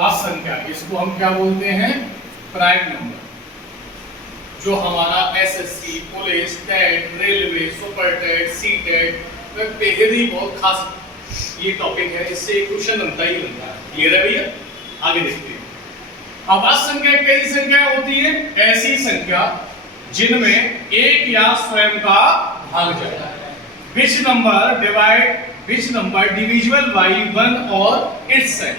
आवाज संख्या, इसको हम क्या बोलते हैं? Prime number. जो हमारा SSC, police, TET, railway, super TET, C TET में बेहद ही बहुत खास ये टॉपिक है, इससे क्वेश्चन बनता ही बनता है। क्लियर है भैया? आगे देखते हैं। आवाज संख्या कैसी संख्या होती है? ऐसी संख्या जिनमें एक या स्वयं का भाग जाता है। विच नंबर डिविजिबल बाई 1 और इट्स सेट।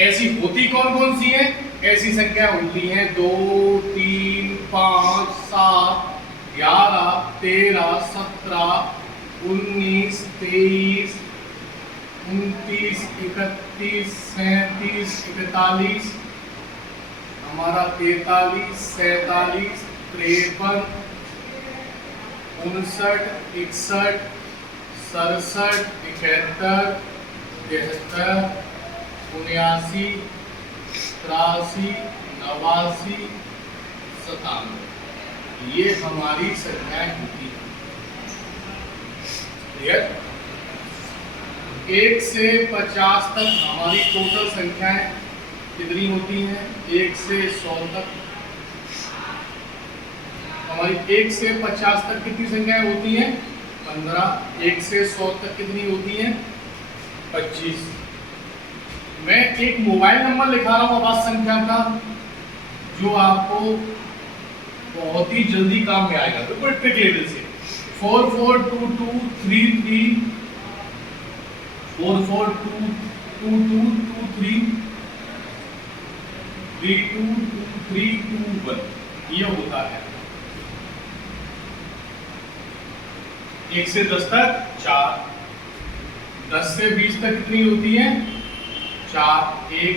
ऐसी होती कौन कौन सी है? ऐसी संख्या होती है 2, 3, 5, 7, 11, 13, 17, 19, 23, 29, 31, 37, 41, हमारा 43, 47, 53, 59, 61, 67, 71, 73, 79, 83, 89, 97। ये हमारी संख्याएं होती हैं। क्लियर? 1 से 50 तक हमारी टोटल संख्याएं कितनी होती हैं? 1 से 100 तक हमारी 1 से 50 तक कितनी संख्याएं होती हैं? 15। 1 से 100 तक कितनी होती हैं? 25। मैं एक मोबाइल नंबर लिखा रहा हूं आवाज संख्या का, जो आपको बहुत ही जल्दी काम में आएगा, बिल्कुल ट्रिक लेवल से। 442233 442223 322321 ये होता है। 1 से 10 तक 4, 10 से 20 तक कितनी होती है? 4, 1,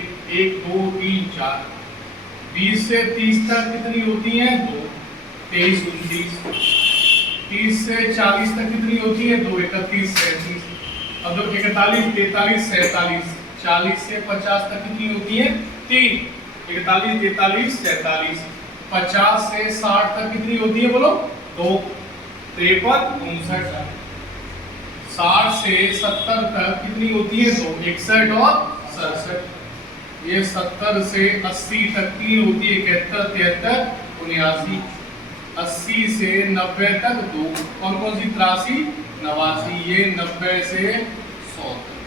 2, 3, 4। 20 से 30 तक कितनी होती है? 2, 23, 29। 30 से 40 तक कितनी होती है? 2, 31, 37। अब 41, 43, 47। 40 से 50 तक कितनी होती है? 3, 41, 43, 47। 50 से 60 तक कितनी होती है? बोलो। 2, 53, 59। 60 से 70 तक कितनी होती है? 2, 61 और 67। ये 70 से 80 तक की होती है? 71, 73, 79। 80 से 90 तक 2, कौन कौन सी? 83, 89। ये 90 से 100 तक।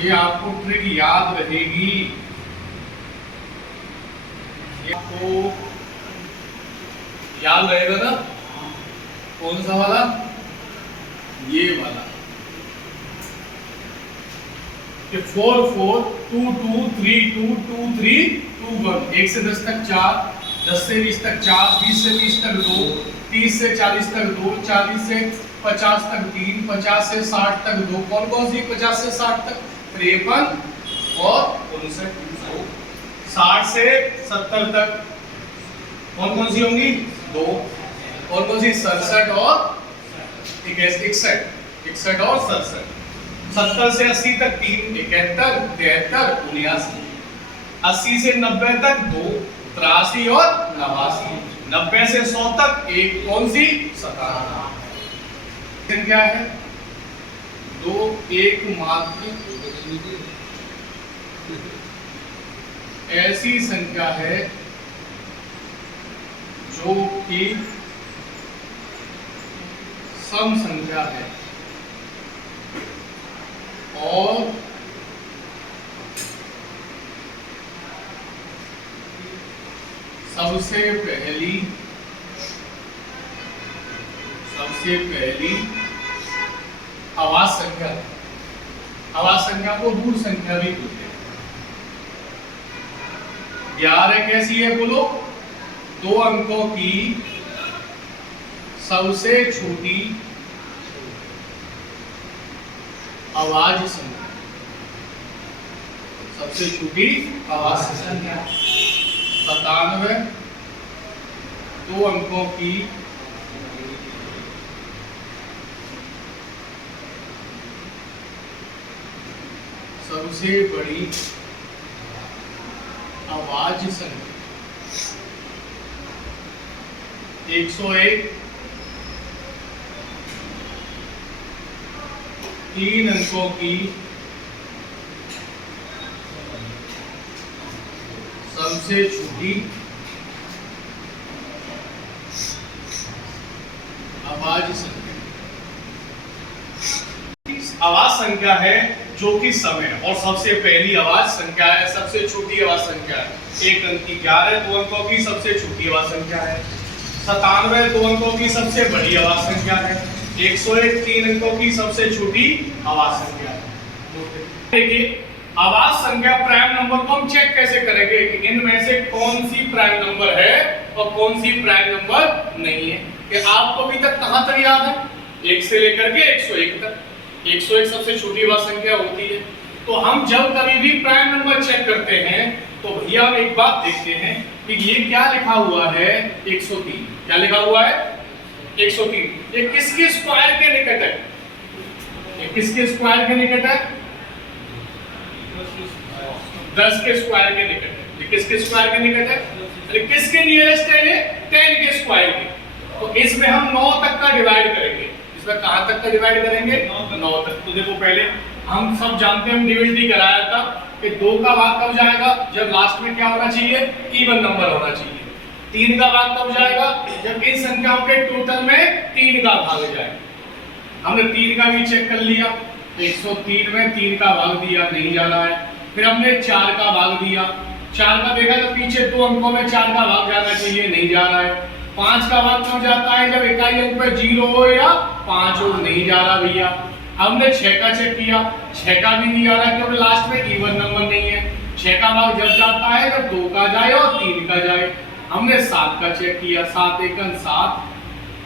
ये आपको ट्रिक याद रहेगी, ये आपको याद रहेगा ना? कौन सा वाला? ये वाला। 4, 4, 2, 2, 3, 2, 2, 3, 2, 1। 1 से 10 तक 4, 10 से 20 तक 4, 20 से 30 तक 2, 30 से 40 तक 2, 40 से 50 तक 3, 50 से 60 तक 2, कौन कौन सी? 50 से 60 तक 53 और 59। 60 से 70 तक कौन कौन सी होंगी? 2, कौन कौन सी? 67 और 61, 61 और 67। 70 से 80 तक 3, 71, 73, 79। 80 से 90 तक 2, 83 और 89। 90 से 100 तक 1, कौन सी? 17। क्या है? 2 एक मात्र ऐसी संख्या है जो कि सम संख्या है और सबसे पहली आवाज संख्या। आवाज संख्या को मूल संख्या भी बोलते हैं। 11 कैसी है? बोलो। 2 अंकों की सबसे छोटी आवाज संख्या। सबसे छोटी आवाज संख्या 97। 2 अंकों की सबसे बड़ी आवाज संख्या 101। 3 अंकों की सबसे छोटी आवाज संख्या। आवाज संख्या है जो कि समय और सबसे पहली आवाज संख्या है, सबसे छोटी आवाज संख्या है। एक अंक की 11 दो अंकों की सबसे छोटी आवाज संख्या है। 97 दो अंकों की सबसे बड़ी आवाज संख्या है। 101 3 अंकों की सबसे छोटी आवाज संख्या है। देखिए आवाज संख्या प्राइम नंबर को हम चेक कैसे करेंगे कि इनमें से कौन सी प्राइम नंबर है और कौन सी प्राइम नंबर नहीं है। कि आपको अभी तक कहां तक याद है? 1 से लेकर के 101 तक। 101 सबसे छोटी आवाज संख्या होती है। तो हम जब कभी भी प्राइम नंबर चेक करते हैं तो भैया हम एक बात देखते हैं कि ये क्या लिखा हुआ है 103। क्या लिखा हुआ है 103। ये किसके स्क्वायर के निकट है? ये किसके स्क्वायर के निकट है? 10 के स्क्वायर के निकट है। ये किसके स्क्वायर के निकट है? अरे किसके नियरेस्ट है? ये 10 के स्क्वायर के। तो इसमें हम 9 तक का डिवाइड करेंगे। इसमें कहां तक का डिवाइड करेंगे? 9 तक। तो देखो पहले हम सब जानते हैं, हम डिविजन कराया था कि 2 का भाग कब जाएगा? जब लास्ट में क्या होना चाहिए? इवन नंबर होना चाहिए। 3 का भाग कब जाएगा? जब इन संख्याओं के टोटल में 3 का भाग जाए। हमने 3 का भी चेक कर लिया। 103 में 3 का भाग दिया, नहीं जा रहा है। फिर हमने 4 का भाग दिया। 4 का देखा तो पीछे 2 अंकों में 4 का भाग जाना चाहिए, नहीं जा रहा है। 5 का भाग कब जाता है? जब इकाई अंक पे 0 हो या 5 हो, नहीं जा रहा भैया। हमने 6 का चेक किया, 6 का भी नहीं जा रहा क्योंकि लास्ट में इवन नंबर नहीं है। 6 का भाग जब जाता है जब 2 का जाए और 3 का जाए। हमने 7 का चेक किया, 7 एकन 7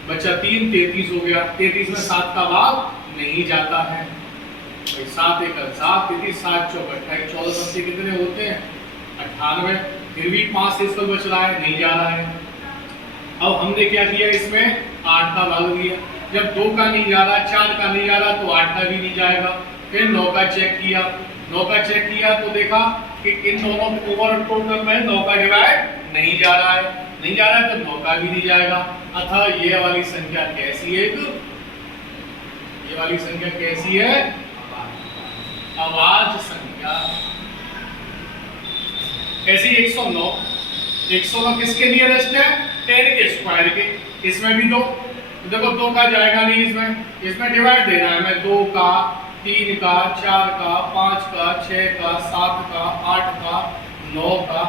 बचा 3, 33 हो गया। 33 में 7 का भाग नहीं जाता है। 7 एकन 7, 33 7 चौक 28, 14 सबसे कितने होते हैं? 98। फिर भी 5 से इसको बच रहा है, नहीं जा रहा है। अब हमने क्या किया? इसमें 8 का भाग दिया। जब 2 का नहीं जा रहा, 4 का नहीं जा रहा तो 8 का भी नहीं जाएगा। फिर 9 का चेक किया। 9 का चेक किया तो देखा कि इन दोनों ओवर टोटल में 9 का डिवाइड नहीं जा रहा है, नहीं जा रहा है तो 9 का भी नहीं जाएगा। अतः ये वाली संख्या कैसी है? ये वाली संख्या कैसी है? आवाज संख्या। ऐसी 109। 109 किसके नियरेस्ट है? 10 के स्क्वायर के। इसमें भी 2, देखो 2 का जाएगा नहीं इसमें डिवाइड देना है हमें। 2 का, 3 का, 4 का, 5 का, 6 का, 7 का, 8 का, 9 का,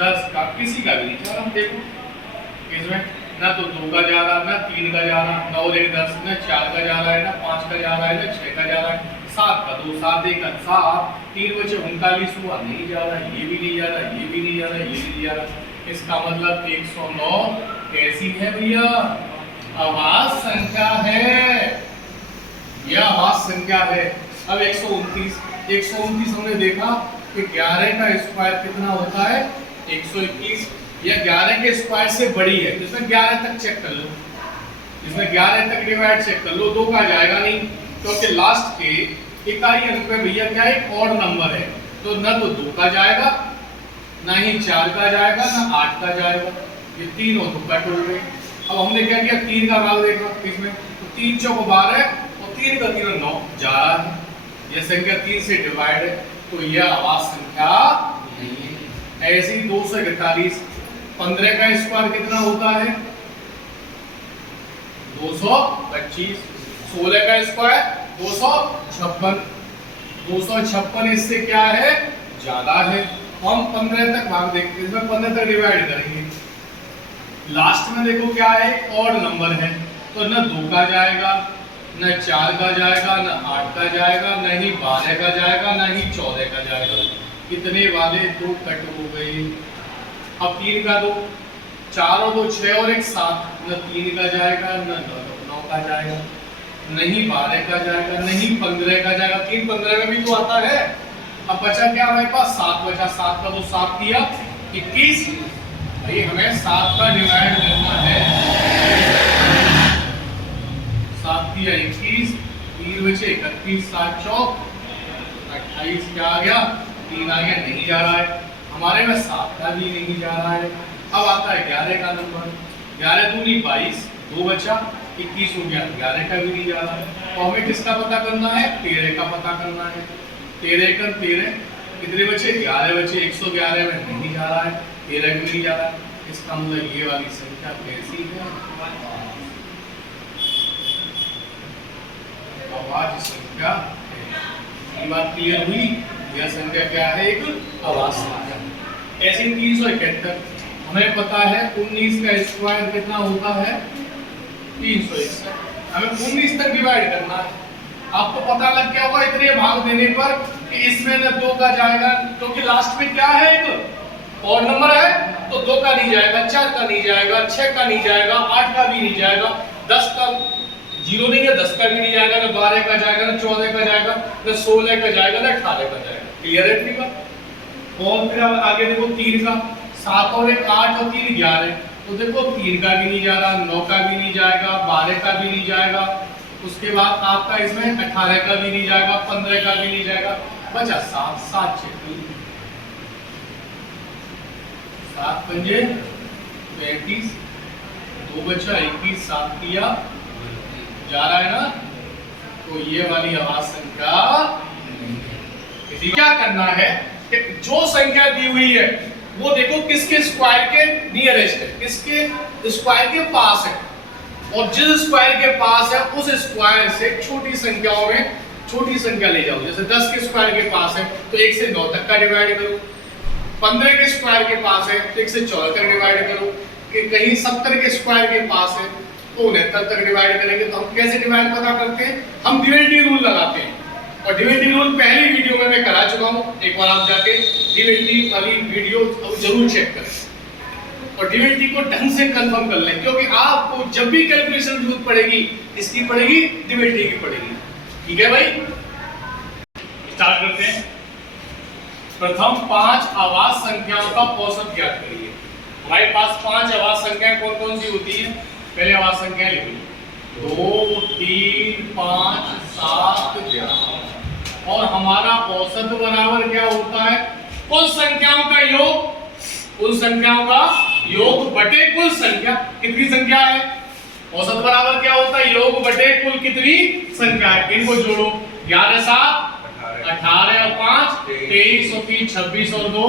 10 का, किसी का भी नहीं जा रहा। देखो इसमें ना तो 2 का जा रहा, ना 3 का जा रहा, 9 1 10, ना 4 का जा रहा है, ना 5 का जा रहा है, ना 6 का जा रहा है। 7 का 2, 7 1 7, 3 बचे 39 हुआ, नहीं जा रहा, ये भी नहीं जा रहा, ये भी नहीं जा रहा, ये भी नहीं जा रहा। इसका मतलब 109 कैसी है भैया? आवाज संख्या है। यह आवाज संख्या है। अब 129 हमने देखा कि 11 का स्क्वायर कितना होता है? 121। यह 11 के स्क्वायर से बड़ी है। इसमें 11 तक चेक कर लो, इसमें 11 तक डिवाइड चेक कर लो। 2 का जाएगा नहीं क्योंकि लास्ट के इकाई अंक पे भैया क्या है? ऑड नंबर है। तो न तो 2 का जाएगा, ना ही 4 का जाएगा, ना 8 का जाएगा। ये तीनों तो कट हो गए। अब हमने क्या किया? 3 का भाग देखा इसमें, तो 3 चौक 12 और 3 का 3 9 जा रहा है। यह संख्या 3 से डिवाइड है तो यह आवाज संख्या नहीं है। ऐसे ही 241। 15 का स्क्वायर कितना होता है? 225। 16 का स्क्वायर 256। 256 इससे क्या है? ज्यादा है। हम 15 तक भाग देखते हैं, इसमें 15 तक डिवाइड करेंगे। लास्ट में देखो क्या है? ऑड नंबर है। तो न 2 का जाएगा, न 4 का जाएगा, न 8 का जाएगा, न ही 12 का जाएगा, न ही 14 का जाएगा। कितने वाले 2 कट हो गए। अब 3 का 2, 4 और 2 6 और 1 7, न 3 का जाएगा, न 9 का जाएगा, नहीं 12 का जाएगा, नहीं 15 का जाएगा। 3 15 में भी तो आता है। अब बचा क्या हमारे पास? 7 बचा। 7 का 2 7 किया 21। भाई हमें 7 का डिवाइड करना है। 7 किया 21, 3 बचे 31, 7 चौक 28। क्या आ गया? 3 आ गया, नहीं जा रहा है हमारे में। 7 का भी नहीं जा रहा है। अब आता है 11 का नंबर। 11 दूनी 22, 2 बचा 21 हो गया, 11 का भी नहीं जा रहा है। तो हमें किसका पता करना है? 13 का पता करना है। 13 का 13 कितने बचे? 11 बचे। 111 में नहीं जा रहा है, 13 में नहीं जा रहा है। इसका मतलब ये वाली संख्या कैसी है? अभाज्य संख्या है। ये बात क्लियर हुई? यह संख्या क्या है? एक अभाज्य संख्या। ऐसे 371 हमें पता है 19 का स्क्वायर कितना होता है? 361। हमें 19 तक डिवाइड करना है। आपको पता लग गया होगा इतने भाग देने पर कि इसमें न 2 का जाएगा, क्योंकि लास्ट में क्या है? एक और नंबर है, तो 2 का नहीं जाएगा, 4 का नहीं जाएगा, 6 का नहीं जाएगा, 8 का भी नहीं जाएगा, 10 का 0 नहीं है, 10 का भी नहीं जाएगा, न 12 का जाएगा, न 14 का जाएगा, न 16 का जाएगा, न 18 का जाएगा। क्लियर है? ठीक है। और फिर आगे देखो 3 का, 7 और 1 8 और 3 11। तो देखो 3 का भी नहीं जा रहा, 9 का भी नहीं जाएगा, 12 का भी नहीं जाएगा, उसके बाद आपका इसमें 18 का भी नहीं जाएगा, 15 का भी नहीं जाएगा, बचा 7। 7 पंजे 35, 2 बचा 21, 7 किया जा रहा है ना। तो ये वाली अभाज्य संख्या। क्या करना है कि जो संख्या दी हुई है वो देखो किसके स्क्वायर के नियरेस्ट है, किसके स्क्वायर के पास है, और जिस स्क्वायर के पास है उस स्क्वायर से छोटी संख्याओं में छोटी संख्या ले जाओ। जैसे 10 के स्क्वायर के पास है तो 1 से 9 तक का डिवाइड करो, 15 के स्क्वायर के पास है तो 1 से 14 तक डिवाइड करो, कि कहीं 70 के स्क्वायर के पास है तो 69 तक डिवाइड करेंगे। तो हम कैसे डिवाइड पता करते हैं? हम डिविडेंड रूल लगाते हैं, और डिविडेंड रूल पहली वीडियो में मैं करा चुका हूं, एक बार आप जाके डिविडेंड वाली वीडियो जरूर चेक करें और डिविडेंड को ढंग से कंफर्म कर लें, क्योंकि आपको जब भी कैलकुलेशन जरूरत पड़ेगी इसकी पड़ेगी, डिविडेंड की पड़ेगी। ठीक है भाई, स्टार्ट करते हैं। प्रथम 5 अभाज्य संख्याओं का औसत ज्ञात करिए। हमारे पास 5 अभाज्य संख्याएं कौन कौन सी होती है? पहले अभाज्य संख्या लिखिए 2 3 5 7 11, और हमारा औसत बराबर क्या होता है? कुल संख्याओं का योग, कुल संख्याओं का योग बटे कुल संख्या। कितनी संख्या है? औसत बराबर क्या होता है? योग बटे कुल कितनी संख्या है। इनको जोड़ो, 11 7 18 और 5 23 और 3 26 और 2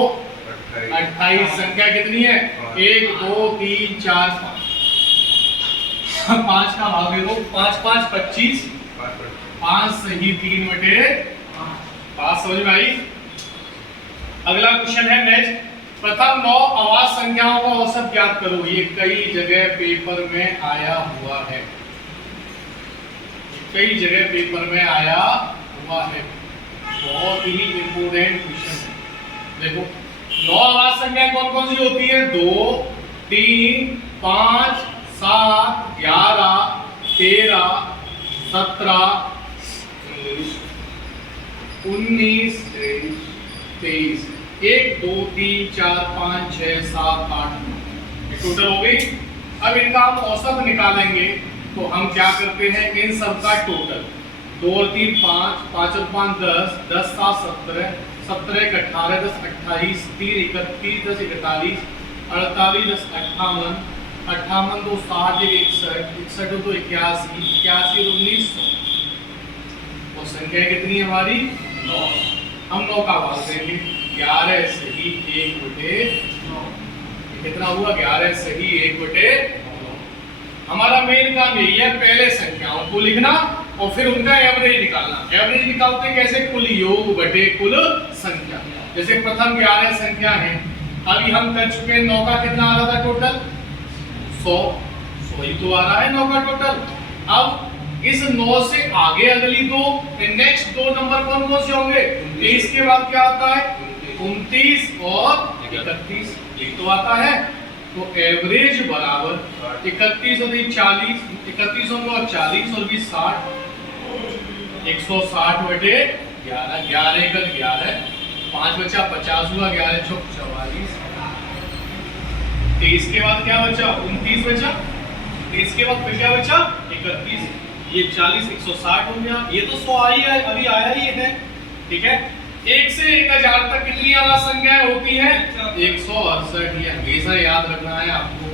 28। संख्या कितनी है? 1 2 3 4 5। 5 का भाग दे दो, 5 5 25, 5 सही 3 बटे 5। समझ में आई? अगला क्वेश्चन है नेक्स्ट। प्रथम 9 अभाज्य संख्याओं का औसत ज्ञात करो। ये कई जगह पेपर में आया हुआ है, कई जगह पेपर में आया हुआ है, बहुत ही इंपोर्टेंट क्वेश्चन है। देखो 9 अभाज्य संख्याएं कौन कौन सी होती है? 2 3 5 7 11 13 17 19 23। 1 2 3 4 5 6 7 8 9 टोटल हो गई। अब इनका हम औसत निकालेंगे तो हम क्या करते हैं? इन सब का टोटल 2 और 3 5, 5 और 5 10, 10 7 17, 17 1 18, 10 28, 3 31, 10 41, 48 10 58, 58 2 60, 61, 61 2 81, 81 19 100। और संख्या कितनी है हमारी? 9। हम 9 का भाग देंगे, 11 सही 1 बटे 9। कितना हुआ? 11 सही 1 बटे 9। हमारा मेन काम यही है, पहले संख्याओं को लिखना और फिर उनका एवरेज निकालना। एवरेज निकालते कैसे? कुल योग बटे कुल संख्या। जैसे प्रथम 11 संख्या है, अभी हम कर चुके हैं 9 का कितना आ रहा था टोटल? 100। 100 ही तो आ रहा है 9 का टोटल। अब इस 9 से आगे अगली दो, नेक्स्ट 2 नंबर कौन कौन से होंगे? 23 के बाद क्या आता है? 29 और 31, ये तो आता है। तो एवरेज बराबर 31 और 40, 31 और 40 और 20 60, 160 बटे 11, 11 एकड़ 11, 5 बचा 50 हुआ, 11 चौक 44। 23 के बाद क्या बचा? 29 बचा। 23 के बाद फिर क्या बचा? 31। ये 40 160 हो गया। ये तो 100 आई है, अभी आया ही है। ठीक है, 1 से 1000 तक कितनी अभाज्य संख्याएं होती हैं? 168। ये हमेशा याद रखना है आपको।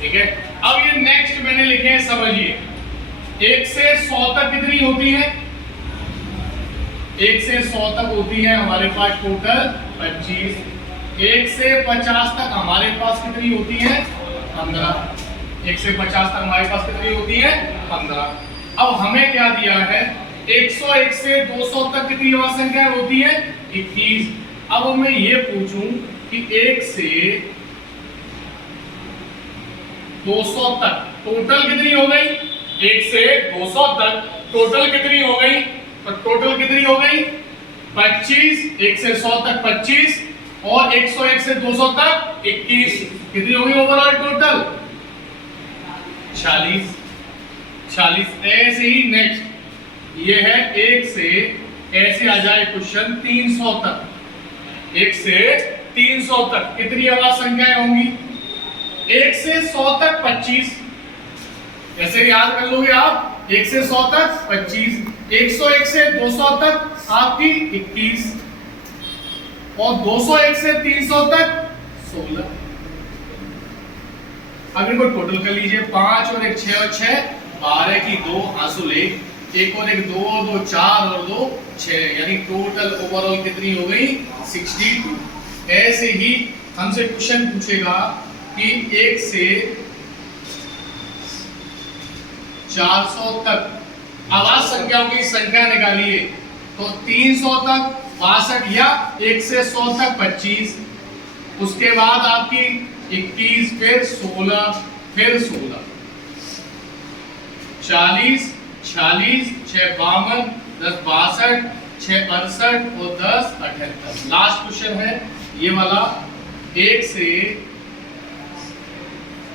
ठीक है, अब ये नेक्स्ट मैंने लिखे हैं, समझिए। 1 से 100 तक कितनी होती है? 1 से 100 तक होती है हमारे पास टोटल 25। 1 से 50 तक हमारे पास कितनी होती है 15। 1 से 50 तक हमारे पास कितनी होती है 15। अब हमें क्या दिया है 101 से 200 तक कितनी अवाज संख्या होती है 21। अब मैं ये पूछूं कि 1 से 200 तक टोटल कितनी हो गई। 1 से 200 तक टोटल कितनी हो गई, तो टोटल कितनी हो गई 25। 1 से 100 तक 25 और 101 से 200 तक 21, कितनी हो गई ओवरऑल टोटल 46। 46। ऐसे ही नेक्स्ट ये है 1 से ऐसे आ जाए क्वेश्चन 300 तक। 1 से 300 तक कितनी आवाज संख्याएं होंगी। 1 से 100 तक 25, ऐसे याद कर लोगे आप। 1 से 100 तक 25, 101 से 200 तक आपकी 21 और 201 से 300 तक 16। अब इनको टोटल कर लीजिए 5 और 1 6 और 6 12 की 2 हासिल 1 और 1 2 और 2 4 और 2 6, यानी टोटल ओवरऑल कितनी हो गई 62। ऐसे ही हमसे क्वेश्चन पूछेगा कि 1 से 400 तक आवाज संख्याओं की संख्या निकालिए, तो 300 तक 62 या 1 से 100 तक 25, उसके बाद आपकी 21 फिर 16 फिर 16, 40 46 6 52 10 62 6 68 और 10 78। लास्ट क्वेश्चन है ये वाला 1 से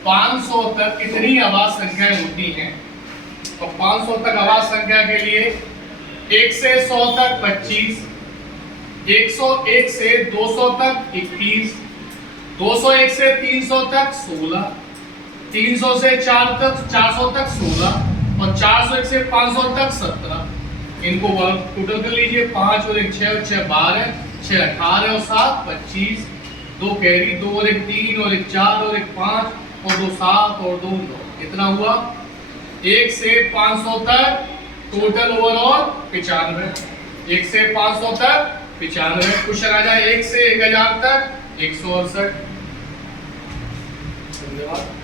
500 तक कितनी आवाज संख्याएं होती हैं। तो 500 तक आवाज संख्या के लिए 1 से 100 तक 25, 101 से 200 तक 21, 201 से 300 तक 16, 300 से 400 तक 16 और 401 से 500 तक 17। इनको टोटल कर लीजिए 5 और 1 6 और 6 12 6 18 और 7 25, 2 कैरी 2 और 1 3 और 1 4 और 1 5 और 2 7 और 2 9, कितना हुआ 1 से 500 तक टोटल ओवरऑल 95। 1 से 500 तक 95। क्वेश्चन आ जाए 1 से 1000 तक 168। धन्यवाद।